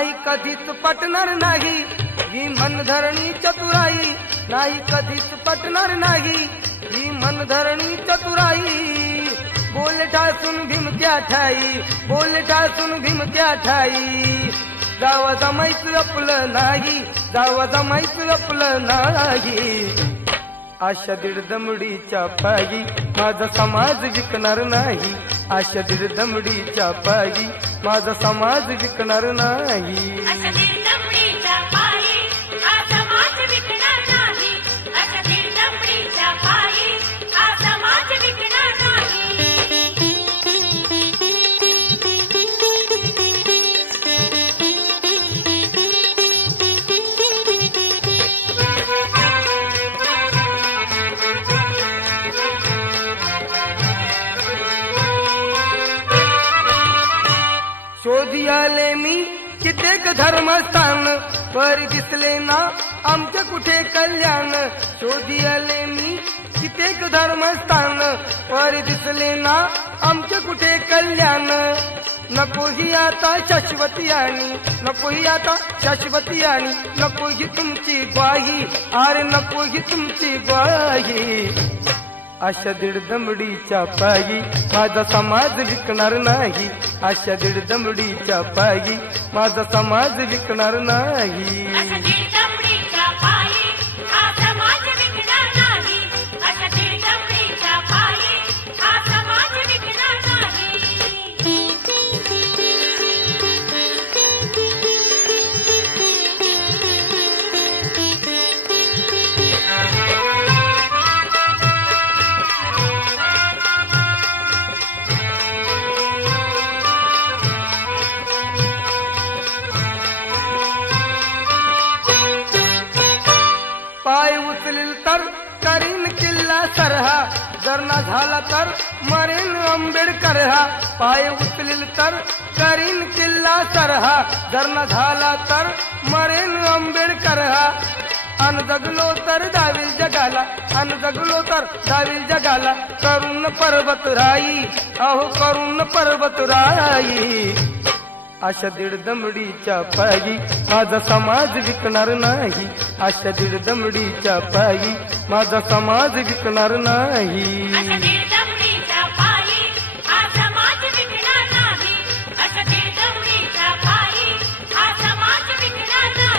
नाही कधीच पटणार नाही ही मनधरणी चतुराई, नाही कधीच पटणार नाही ही मनधरणी चतुराई। बोल ठासून भीमत्या ठाई, बोल ठासून भीमत्या ठाई। जावा जमायचं आपलं नाही, जावा जमायचं आपलं नाही। आशा दीड दमडीच्या पायी माझा समाज विकणार नाही, आशा दीड दमडीच्या पायी माझा समाज विकणार नाही। आशा दीड दमडीच्या पायी हा समाज विकणार नाही, आशा दीड दमडीच्या पायी हा समाज विकणार नाही। शोधी आले मी कित्येक धर्मस्थान, परी दिसले ना आमचे कुठे कल्याण। शोधी आले मी कित्येक धर्मस्थान, परी दिसले ना आमचे कुठे कल्याण। नको ही आता शाश्वती आणि नको ही आता शाश्वती आणि नको ही तुमची ग्वाही, अरे नको ही तुमची ग्वाही। आशा दीड दमडीच्या पायी माझा समाज विकणार नाही, आशा दीड दमडीच्या पायी माझा समाज विकणार नाही। आशा दीड दमडीच्या पायी हा समाज विकणार नाही, आशा दीड दमडीच्या पायी हा समाज विकणार नाही। पाय उचलील तर करीन किल्ला सरहा, जर ना झाला तर मरेन आंबेडकर हा। पाय उचलील तर करीन किल्ला सरहा, जर ना झाला तर मरेन आंबेडकर हा। अन जगलो तर दाविल जगाला, अन जगलो तर दाविल जगाला, करून पर्वत राई, अहो करून पर्वत राई। आशा दीड दमडीच्या पायी माझा समाज विकणार नाही, आशा दीड दमडीच्या पायी माझा समाज विकणार नाही। आशा दीड दमडीच्या पायी हा समाज विकणार नाही, आशा दीड दमडीच्या पायी हा समाज विकणार नाही।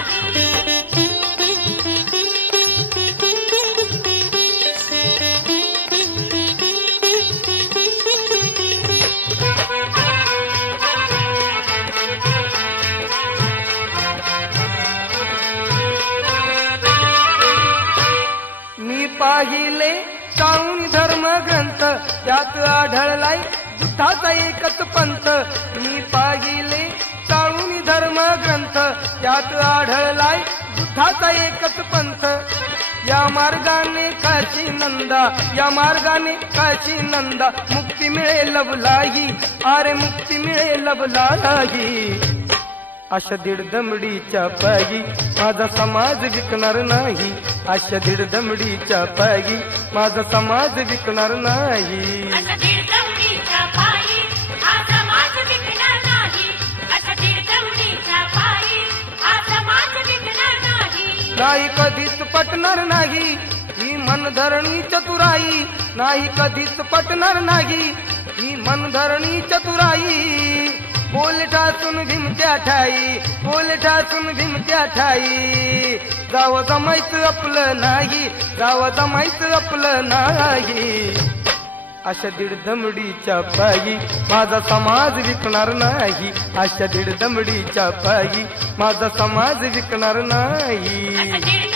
पाहिले चाळून धर्म ग्रंथ, त्यात आढळलाय बुद्धाचा एकच पंथ। मी पाहिले चाळून धर्म ग्रंथ, त्यात आढळलाय बुद्धाचा एकच पंथ। या मार्गाने काशी नंदा, या मार्गाने काशी नंदा, मुक्ती मिळेल लवलाही, अरे मुक्ती मिळेल लवलाही। आशा दीड दमडीच्या पायी माझा समाज विकणार नाही, आशा दीड दमडीच्या पायी माझा समाज विकणार नाही। आशा दीड दमडीच्या पायी हा समाज विकणार नाही, आशा दीड दमडीच्या पायी हा समाज विकणार नाही। नाही कधीच पटणार नाही ही मनधरणी चतुराई, नाही कधीच पटणार नाही ही मनधरणी चतुराई। बोल ठासून भीमत्या ठाई, बोल ठासून भीमत्या ठाई। जावं जमायचं आपलं नाही, जावं जमायचं आपलं नाही। आशा दीड दमडीच्या पायी माझा समाज विकणार नाही, आशा दीड दमडीच्या पायी माझा समाज विकणार नाही। आशा दीड